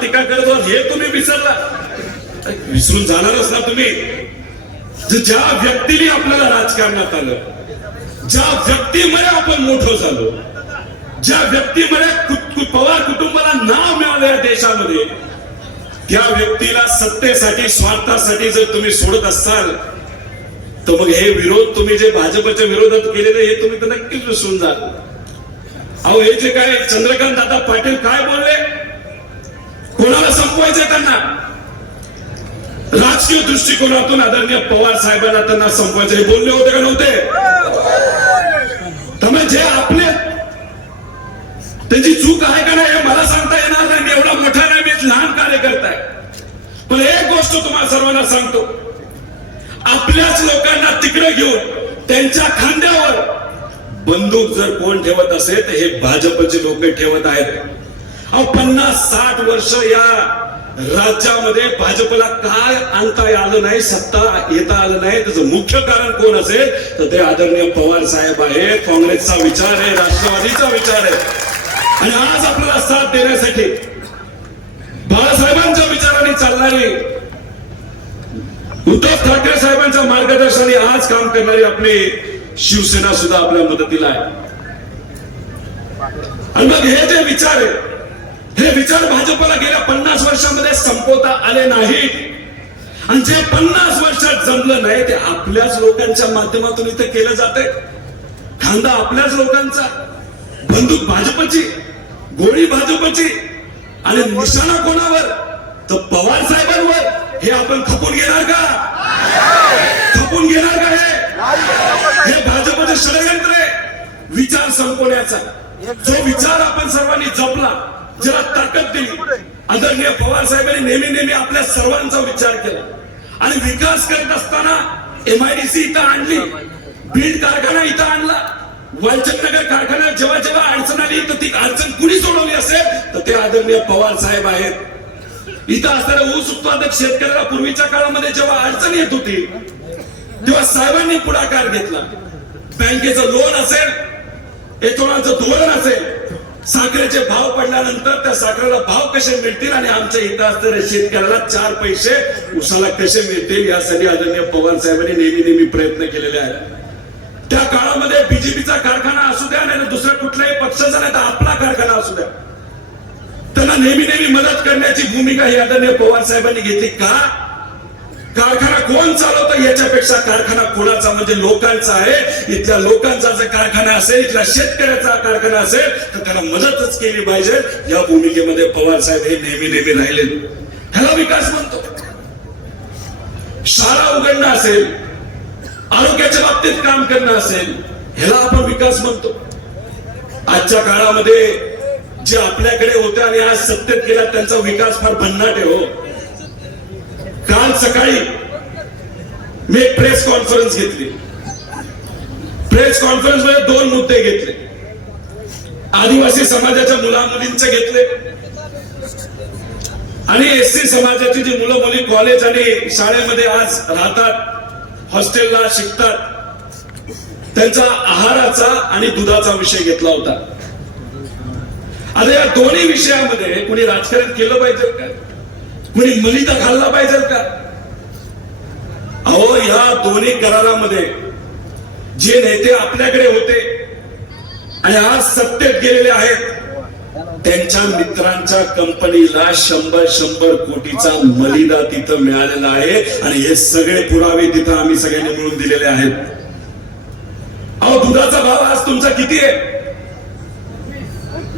टीका करतो हे तुम्ही विसरला. विसरून जाणारच ना तुम्ही. ज्या व्यक्तीने आपल्याला राजकारणात आलं ज्या व्यक्तीमुळे आपण मोठं झालो ज्या व्यक्तीमुळे पवार कुटुंबाला नाव मिळालं या देशामध्ये त्या व्यक्तीला सत्तेसाठी स्वार्थासाठी जर तुम्ही सोडत असाल तर मग हे विरोध तुम्ही जे भाजपच्या विरोधात केलेले हे तुम्ही तर नक्कीच विसरून जाल. अहो हे जे काय चंद्रकांत दादा पाटील काय बोलले? कोणाला संपवायचं त्यांना? राजकीय दृष्टिकोनातून आदरणीय पवार साहेबांना त्यांना संपवायचे. हे बोलले होते का नव्हते? त्यामुळे जे आपले त्याची चूक आहे का नाही हे मला सांगता येणार नाही. मी एवढा मोठा नाही मी लहान कार्यकर्ता आहे. पण एक गोष्ट तुम्हाला सर्वांना सांगतो. आपल्याच लोकांना तिकडे घेऊन त्यांच्या खांद्यावर बंदूक जर कोण ठेवत असेल तर हे भाजपचे लोक ठेवत आहेत. अहो पन्नास साठ वर्ष या राज्यामध्ये भाजपला काय आणता आलं नाही सत्ता येता आलं नाही त्याचं मुख्य कारण कोण असेल? तर ते आदरणीय पवार साहेब आहेत. काँग्रेसचा विचार आहे राष्ट्रवादीचा विचार आहे. आणि आज आपल्याला साथ देण्यासाठी बाळासाहेबांच्या विचाराने चालणारी उद्धव ठाकरे साहेबांच्या मार्गदर्शनाने आज काम करणारी आपली शिवसेना सुद्धा आपल्या मदतीला आहे. आणि मग हे जे विचार आहे हे विचार भाजपला गेल्या पन्नास वर्षामध्ये संपवता आले नाही आणि जे पन्नास वर्षात जमलं नाही ते आपल्याच लोकांच्या माध्यमातून इथे केलं जाते खांदा आपल्याच लोकांचा बंदूक भाजपची गोळी भाजपची आणि निशाणा कोणावर? तर पवार साहेबांवर. हे आपण खपून घेणार का? खपून घेणार का हे? हे भाजपचे षडयंत्र आहे. विचार संपवण्याचा. जो विचार आपण सर्वांनी जपला ज्याला ताकद दिली. आदरणीय पवार साहेबांनी नेहमी नेहमी आपल्या सर्वांचा विचार केला. आणि विकास करत असताना एमआयडीसी इथं आणली. बीड कारखाना इथं आणला. वालचंदनगर कारखान्यात जेव्हा जेव्हा अडचण आली तर ती अडचण कुणी सोडवली असेल तर ते आदरणीय पवार साहेब आहेत. इथं असणाऱ्या ऊस उत्पादक शेतकऱ्याला पूर्वीच्या काळामध्ये जेव्हा अडचण येत होती तेव्हा साहेबांनी पुढाकार घेतला. बँकेचं लोन असेल एथोनाचं धोरण असेल साखरेचे भाव पडल्यानंतर त्या साखरेला भाव कसे मिळतील आणि आमच्या इथं असणाऱ्या शेतकऱ्याला चार पैसे उसाला कसे मिळतील यासाठी आदरणीय पवार साहेबांनी नेहमी नेहमी प्रयत्न केलेले आहेत. त्या काळामध्ये बीजेपीचा कारखाना असू द्या नाही दुसऱ्या कुठल्याही पक्षाचा नाही तर आपला कारखाना असू द्या. त्यांना नेहमी नेहमी मदत करण्याची भूमिका ही आदरणीय पवार साहेबांनी घेतली का? कारखाना कोण चालवतं याच्यापेक्षा कारखाना कोणाचा? म्हणजे लोकांचा आहे. इथल्या लोकांचा जर कारखाना असेल इथल्या शेतकऱ्याचा कारखाना असेल तर त्याला मदतच केली पाहिजे. या भूमिकेमध्ये पवार साहेब हे नेहमी नेहमी राहिले. ह्याला विकास म्हणतो. शाळा उघडणं असेल आरोग्याच्या बाबतीत काम करणं असेल ह्याला आपण विकास म्हणतो. आजच्या काळामध्ये जे आपल्याकडे होते आणि आज सत्तेत गेला त्यांचा विकास फार भन्नाट आहे हो. काल सकाळी मी एक प्रेस कॉन्फरन्स घेतली. प्रेस कॉन्फरन्समध्ये दोन मुद्दे घेतले. आदिवासी समाजाच्या मुला मुलींचे घेतले. आणि एसटी समाजाची जी मुलं मुली कॉलेज आणि शाळेमध्ये आज राहतात हॉस्टेलला शिकतात त्यांचा आहाराचा आणि दुधाचा विषय घेतला होता. आता या दोन्ही विषयामध्ये कुणी राजकारण केलं पाहिजे? काय कुणी मलिता घालला पाहिजे का? अहो या दोन्ही करारामध्ये जे नेते आपल्याकडे होते आणि आज सत्तेत गेलेले आहेत त्यांच्या मित्रांच्या कंपनीला शंभर शंभर कोटीचा मलिदा तिथं मिळालेला आहे आणि हे सगळे पुरावे तिथं आम्ही सगळ्यांनी मिळून दिलेले आहेत. अहो दुधाचा भाव आज तुमचा किती आहे?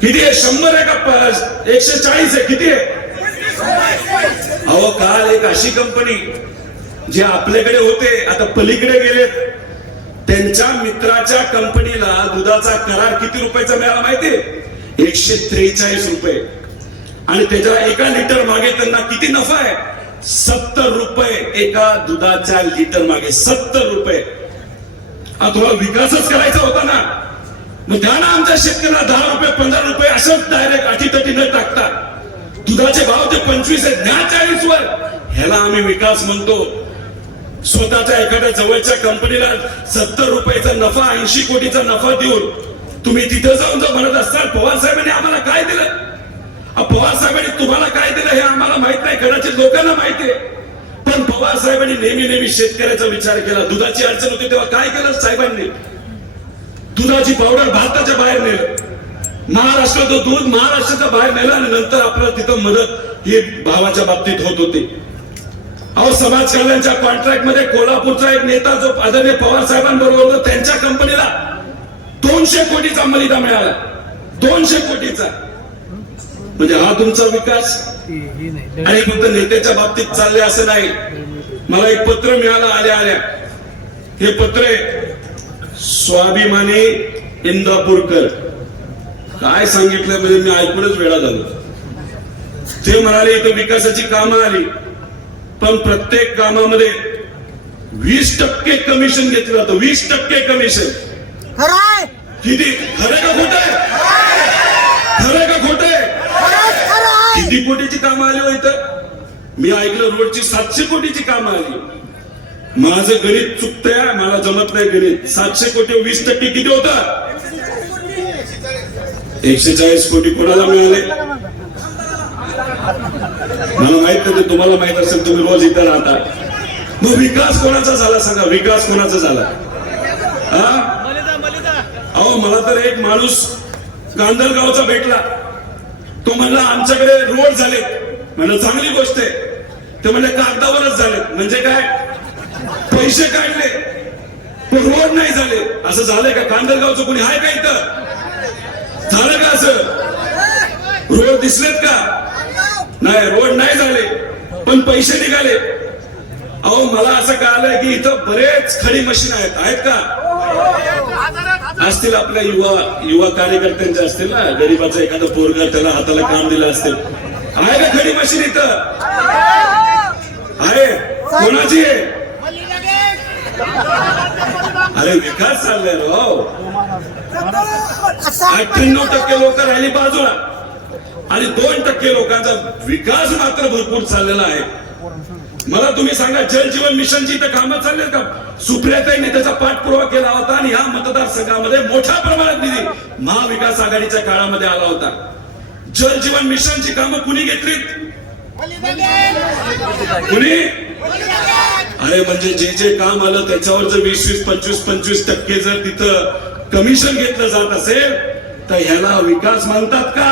किती आहे? शंभर आहे का? एकशे चाळीस आहे. किती आहे? अहो काल एक अशी कंपनी जे आपल्याकडे होते आता पलीकडे गेले त्यांच्या मित्राच्या कंपनीला दुधाचा करार किती रुपयाचा मिळाला माहितीये? एकशे त्रेचाळीस रुपये. आणि त्याच्या एका लिटर मागे त्यांना किती नफा आहे? सत्तर रुपये एका दुधाच्या लिटर मागे. सत्तर रुपये. हा थोडा विकासच करायचा होता ना. मग द्या ना आमच्या शेतकऱ्याला दहा रुपये पंधरा रुपये असंच डायरेक्ट अटीतटी न टाकतात. दुधाचे भाव ते पंचवीस आहेत द्या चाळीस वर ह्याला आम्ही विकास म्हणतो. स्वतःच्या एखाद्या जवळच्या कंपनीला सत्तर रुपयाचा नफा ऐंशी कोटीचा नफा देऊन तुम्ही तिथं जाऊन जर म्हणत असाल पवार साहेबांनी आम्हाला काय दिलं? पवार साहेबांनी तुम्हाला काय दिलं हे आम्हाला माहीत नाही कदाचित लोकांना माहिती आहे. पण पवार साहेबांनी नेहमी नेहमी शेतकऱ्याचा विचार केला. दुधाची अडचण होती तेव्हा काय केलं साहेबांनी? दुधाची पावडर भारताच्या बाहेर नेलं. महाराष्ट्राचं दूध महाराष्ट्राच्या बाहेर नेलं आणि नंतर आपल्याला तिथं मदत ही भावाच्या बाबतीत होत होती. अहो समाज कल्याणच्या कॉन्ट्रॅक्टमध्ये कोल्हापूरचा एक नेता जो आदरणीय पवार साहेबांबरोबर होता त्यांच्या कंपनीला दोनशे कोटीचा मलिदा मिळाला. दोनशे कोटीचा. म्हणजे हा तुमचा विकास आणि फक्त नेत्याच्या बाबतीत चालले असं नाही. मला एक पत्र मिळालं आल्या आल्या. हे पत्र आहे स्वाभिमानी इंदापूरकर. काय सांगितलं म्हणजे मी ऐकूनच वेळा झालो. ते म्हणाले इथं विकासाची कामं आली. पण प्रत्येक कामामध्ये वीस टक्के कमिशन घेतलं जातं. वीस टक्के कमिशन किती? खरं का खोट? आहे खरं का खोट? आहे किती कोटीची कामं आली हो इथं? मी ऐकलं रोडची सातशे कोटीची कामं आली. माझं गणित चुकतंय मला जमत नाही गणित. सातशे कोटी वीस टक्के किती होतं एकशे चाळीस कोटी कोणाला मिळाले? मला माहीत नाही तुम्हाला माहीत असेल तुम्ही रोज इथं राहता. मग विकास कोणाचा झाला सांगा? विकास कोणाचा झाला? हा? अहो मला तर एक माणूस गांधरगावचा भेटला. तो म्हणला आमच्याकडे रोड झाले. म्हणलं चांगली गोष्ट आहे. ते म्हणले कागदावरच झाले. म्हणजे काय? पैसे काढले पण रोड नाही झाले. असं झालंय का? कांदलगावचं कोणी आहे का इथं? झालं का असं? रोड दिसलेत का? नाही रोड नाही झाले. पण पैसे निघाले. अहो मला असं कळालंय की इथं बरेच खडी मशीन आहेत. आहेत का? असतील आपल्या युवा युवा कार्यकर्त्यांचे असतील ना? गरीबाचा एखादा पोरगा त्याला हाताला काम दिलं असेल आहे का खडी मशीन इथं? आहे. कोणाची? अरे विकास चाललाय राव अठ्ठ्याण्णव टक्के लोक राहिली बाजूला. आणि दोन टक्के लोकांचा विकास मात्र भरपूर चाललेला आहे. मला तुम्ही सांगा जल जीवन मिशनची तर कामं चालले का? सुप्रियाताईंनी त्याचा पाठपुरावा केला होता आणि ह्या मतदारसंघामध्ये मोठ्या प्रमाणात निधी महाविकास आघाडीच्या काळामध्ये आला होता. जल जीवन मिशनची कामं कुणी घेतली कुणी? अरे म्हणजे जे जे काम आलं त्याच्यावर जर वीस वीस पंचवीस पंचवीस टक्के जर तिथं कमिशन घेतलं जात असेल तर ह्याला विकास मानतात का?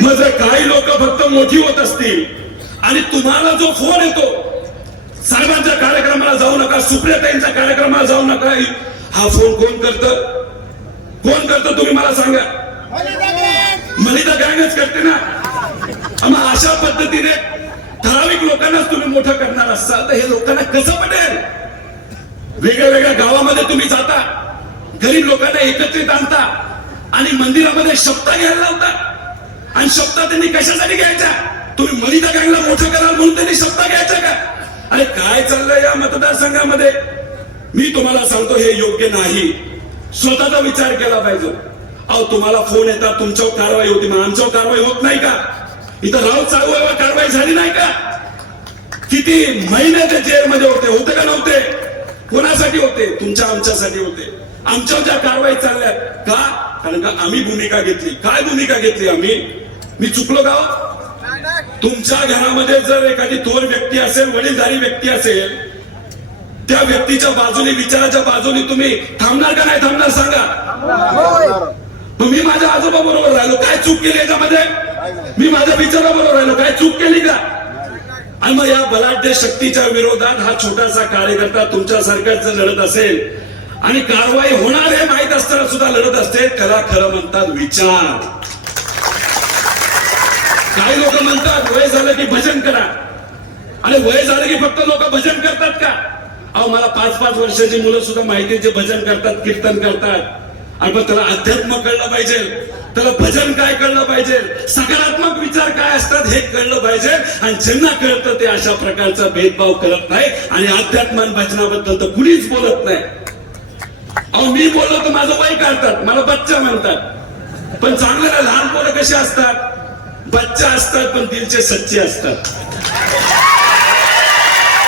मग जर काही लोक फक्त मोठी होत असतील आणि तुम्हाला जो फोन येतो साहेबांच्या कार्यक्रमाला जाऊ नका सुप्रियाताईंच्या कार्यक्रमाला जाऊ नका हा फोन कोण करत? कोण करतं तुम्ही मला सांगा. मलिता गँगच करते ना. मग अशा पद्धतीने ठराविक लोकांनाच तुम्ही मोठं करणार असाल तर हे लोकांना कसं पटेल? वेगळ्या वेगळ्या गावामध्ये तुम्ही जाता गरीब लोकांना एकत्रित आणता आणि मंदिरामध्ये शब्द घ्यायला लावता. आणि शब्द त्यांनी कशासाठी घ्यायचा? तुम्ही मलिदा गँगला मोठं कराल म्हणून त्यांनी शब्द घ्यायचा का? अरे काय चाललंय या मतदारसंघामध्ये? मी तुम्हाला सांगतो हे योग्य नाही. स्वतःचा विचार केला पाहिजे. अहो तुम्हाला फोन येतात तुमच्यावर कारवाई होती मग आमच्यावर कारवाई होत नाही का? इथं राऊत आहे कारवाई झाली नाही का? किती महिन्याच्या जेलमध्ये होते होते का नव्हते? तुमच्यासाठी होते तुमच्या आमच्यासाठी होते. आमच्या ज्या कारवाई चालल्या का? कारण का आम्ही भूमिका घेतली. काय भूमिका घेतली आम्ही? मी चुकलो का हो? तुमच्या घरामध्ये जर एखादी थोर व्यक्ती असेल वडीलधारी व्यक्ती असेल त्या व्यक्तीच्या बाजूने विचाराच्या बाजूने तुम्ही थांबणार का नाही? थांबणार सांगा. तुम्ही माझ्या आजोबा बरोबर राहिलो. काय चूक केली याच्यामध्ये? मी माझ्या विचाराबरोबर राहिलो. काय चूक केली का? आणि मग या बलाढ्य शक्तीच्या विरोधात हा छोटासा कार्यकर्ता तुमच्यासारखाच जर लढत असेल आणि कारवाई होणार हे माहीत असताना सुद्धा लढत असते त्याला खरं म्हणतात विचार. काही लोक म्हणतात वय झालं की भजन करा. आणि वय झालं की फक्त लोक भजन करतात का? अहो मला पाच पाच वर्षाची मुलं सुद्धा माहितीचे भजन करतात कीर्तन करतात. आणि पण त्याला अध्यात्म कळलं पाहिजे. त्याला भजन काय कळलं पाहिजे? सकारात्मक विचार काय असतात हे कळलं पाहिजे. आणि ज्यांना कळतं ते अशा प्रकारचा भेदभाव करत नाही आणि अध्यात्म भजनाबद्दल तर कुणीच बोलत नाही. अहो मी बोललो तर माझं वय काढतात. मला बच्चा म्हणतात. पण चांगलं लहान पोरं कशी असतात? बच्चा असतात पण दिलचे सच्चे असतात.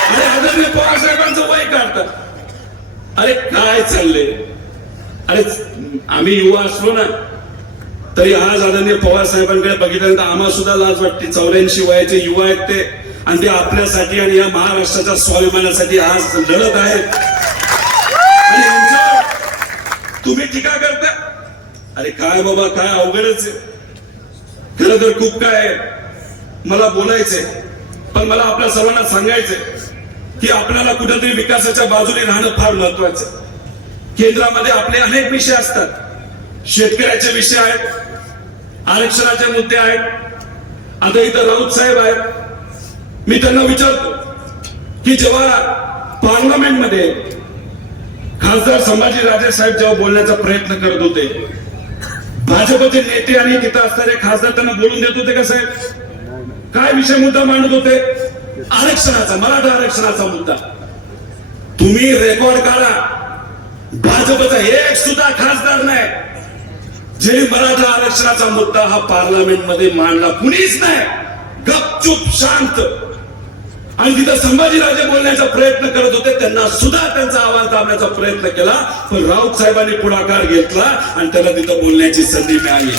अरे आदरणीय पवार साहेबांचं वय काढतात. अरे काय चाललंय? अरे आम्ही युवा असलो ना तरी आज आदरणीय पवार साहेबांकडे बघितल्यानंतर आम्हाला सुद्धा लाज वाटते. चौऱ्याऐंशी वयाचे युवा आहेत ते. आणि ते आपल्यासाठी आणि या महाराष्ट्राच्या स्वाभिमानासाठी आज लढत आहेत आणि तुम्ही टीका करता. अरे काय बाबा काय अवघडच आहे. खरं तर खूप काय मला बोलायचंय. पण मला आपल्या सर्वांना सांगायचंय की आपल्याला कुठेतरी विकासाच्या बाजूने राहणं फार महत्वाचं आहे. केंद्रामध्ये आपले अनेक विषय असतात. शेतकऱ्याचे विषय आहेत आरक्षणाचे मुद्दे आहेत. आता इथं राऊत साहेब आहेत. मी त्यांना विचारतो की जेव्हा पार्लमेंटमध्ये खासदार संभाजी राजे साहेब जेव्हा बोलण्याचा प्रयत्न करत होते भाजपचे नेते आणि तिथं असणारे खासदार त्यांना बोलून देत होते का साहेब? काय विषय मुद्दा मांडत होते? आरक्षणाचा मराठा आरक्षणाचा मुद्दा. तुम्ही रेकॉर्ड काढा. भाजपचा एक सुद्धा खासदार नाही. जे मराठा आरक्षणाचा मुद्दा हा पार्लमेंटमध्ये मांडला कुणीच नाही. गपचूप शांत. आणि तिथं संभाजीराजे बोलण्याचा प्रयत्न करत होते त्यांना सुद्धा त्यांचा आवाज दाबण्याचा प्रयत्न केला पण राऊत साहेबांनी पुढाकार घेतला आणि त्याला तिथं बोलण्याची संधी मिळाली.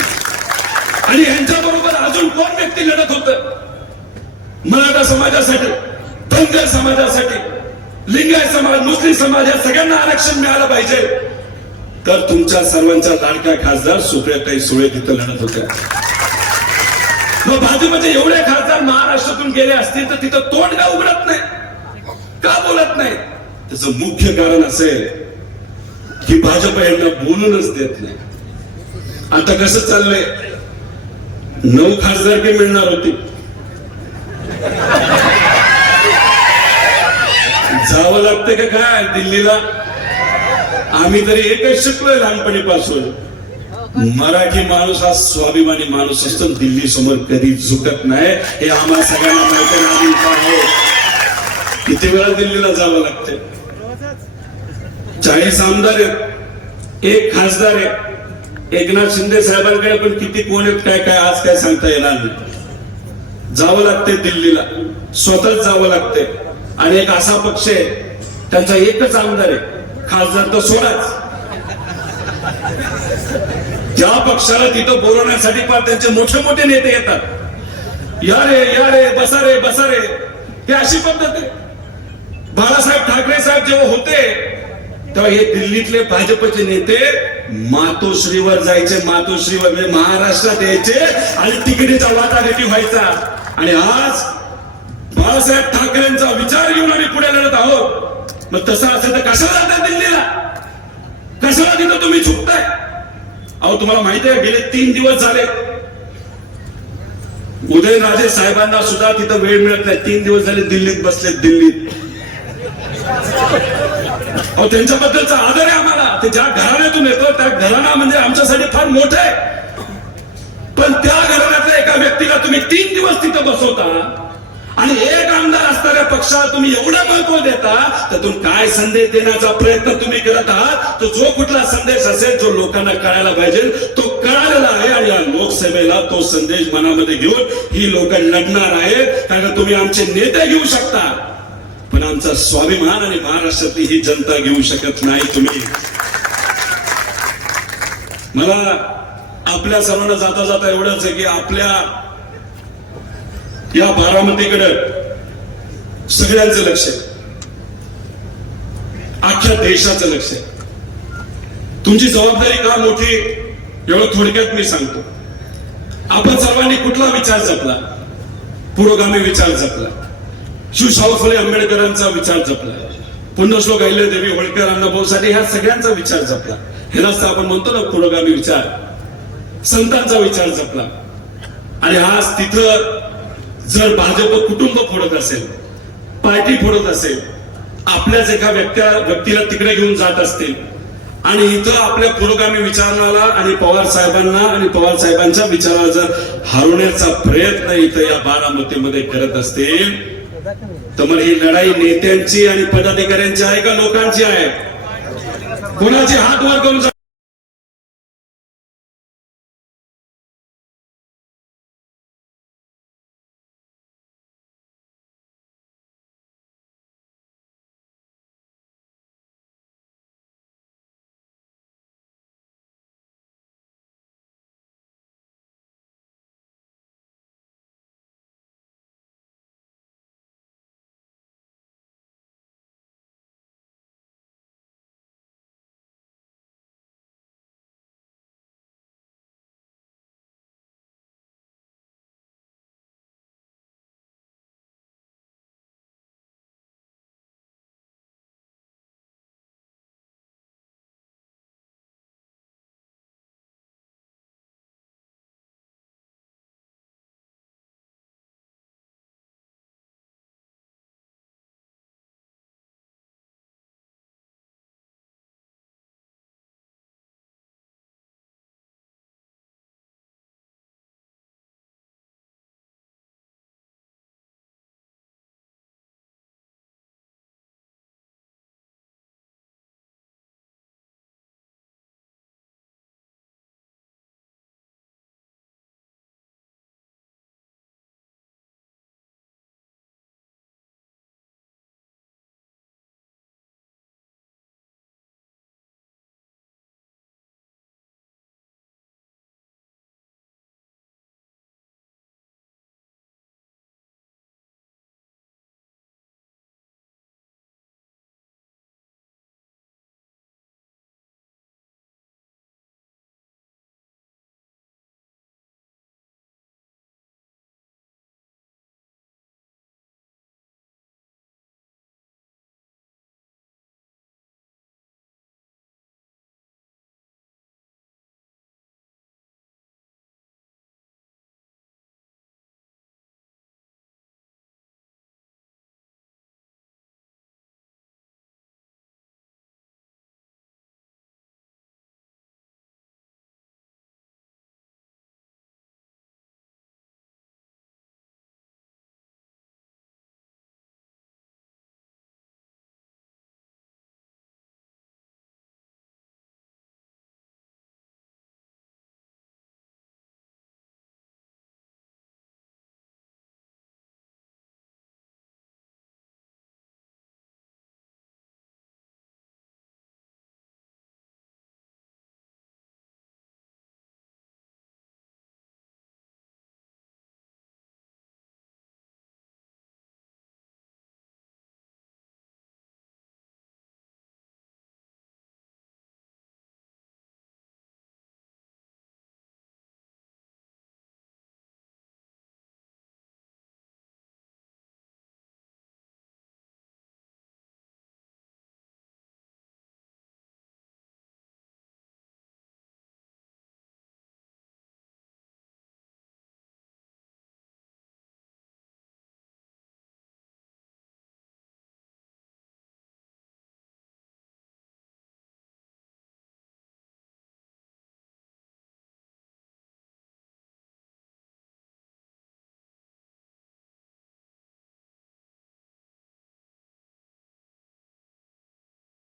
आणि यांच्या बरोबर अजून कोण व्यक्ती लढत होत? मराठा समाजासाठी धनगर समाजासाठी लिंगायत समाज मुस्लिम समाज या सगळ्यांना आरक्षण मिळालं पाहिजे. तर तुमच्या सर्वांच्या लाडक्या खासदार सुप्रियाताई सुळे तिथं लढत होत्या. मग भाजपचे एवढे खासदार महाराष्ट्रातून गेले असतील तर तिथं तोंड का उघडत नाही? का बोलत नाही? त्याचं मुख्य कारण असेल आहे की भाजप यांना बोलूनच देत नाही. आता कसं चाललंय? नऊ खासदारकी मिळणार होती. जावं लागतं का काय? दिल्लीला आम्ही तरी एकच शिकलोय लहानपणीपासून. मराठी माणूस हा स्वाभिमानी माणूस असतो दिल्ली समोर कधी झुकत नाही हे आम्हाला सगळ्यांना माहिती आम्ही आहोत. किती वेळा दिल्लीला जावं लागते चाळीस आमदार आहेत एक खासदार आहे एकनाथ शिंदे साहेबांकडे पण किती कोण आहेत काय काय आज काय सांगता येणार नाही. जावं लागते दिल्लीला स्वतःच जावं लागते आणि एक असा पक्ष आहे त्यांचा एकच आमदार आहे. खासदार तर सोडाच. ज्या पक्षाला तिथं बोलवण्यासाठी फार त्यांचे मोठे मोठे नेते येतात. या रे या रे बसा रे बसा रे. ते अशी पद्धत आहे. बाळासाहेब ठाकरे साहेब जेव्हा होते तेव्हा हे दिल्लीतले भाजपचे नेते मातोश्रीवर जायचे मातोश्रीवर म्हणजे महाराष्ट्रात यायचे आणि तिकिटीचा वाटाघाटी व्हायचा. आणि आज बाळासाहेब ठाकरेंचा विचार घेऊन आम्ही पुढे लढत आहोत. मग तसं असेल तर कशाला जाता दिल्लीला? कशाला तिथं तुम्ही चुकताय अहो तुम्हाला माहिती आहे गेले तीन दिवस झाले. उदयनराजे साहेबांना सुद्धा तिथं वेळ मिळत नाही. तीन दिवस झाले दिल्लीत बसलेत दिल्लीत. अहो त्यांच्याबद्दलचा आदर आहे आम्हाला. ते ज्या घराण्यातून येतो त्या घराणा म्हणजे आमच्यासाठी फार मोठं आहे. पण त्या घराण्यातल्या एका व्यक्तीला तुम्ही तीन दिवस तिथं बसवता. आणि एक आमदार असणाऱ्या पक्षाला तुम्ही एवढं महत्त्व देता त्यातून काय संदेश देण्याचा प्रयत्न तुम्ही करत आहात? तो जो कुठला संदेश असेल जो लोकांना कळायला पाहिजे तो कळालेला आहे आणि या लोकसभेला तो संदेश मनामध्ये घेऊन ही लोक लढणार आहेत. कारण तुम्ही आमचे नेते घेऊ शकता. पण आमचा स्वाभिमान आणि महाराष्ट्रातली ही जनता घेऊ शकत नाही तुम्ही. मला आपल्या सर्वांना जाता जाता एवढंच आहे की आपल्या या बारामतीकडे सगळ्यांचं लक्ष अख्ख्या देशाचं लक्ष तुमची जबाबदारी का मोठी एवढं थोडक्यात मी सांगतो. आपण सर्वांनी कुठला विचार जपला? पुरोगामी विचार जपला. शिवशाहू फुले आंबेडकरांचा विचार जपला. पुण्यश्लोक अहिल्या देवी होळकर अण्णाभाऊ साठे ह्या सगळ्यांचा विचार जपला. हे रस्ता आपण म्हणतो ना पुरोगामी विचार. संतांचा विचार जपला. आणि आज तिथं जर भाजप कुटुंब फोडत असेल पार्टी फोडत असेल आपल्याच एका व्यक्त्या व्यक्तीला तिकडे घेऊन जात असतील आणि इथं आपल्या पुरोगामी विचाराला आणि पवार साहेबांना आणि पवार साहेबांच्या विचाराला जर हरवण्याचा प्रयत्न इथं या बारामतीमध्ये करत असतील तर मग ही लढाई नेत्यांची आणि पदाधिकाऱ्यांची आहे का लोकांची आहे? कोणाची हात वर करून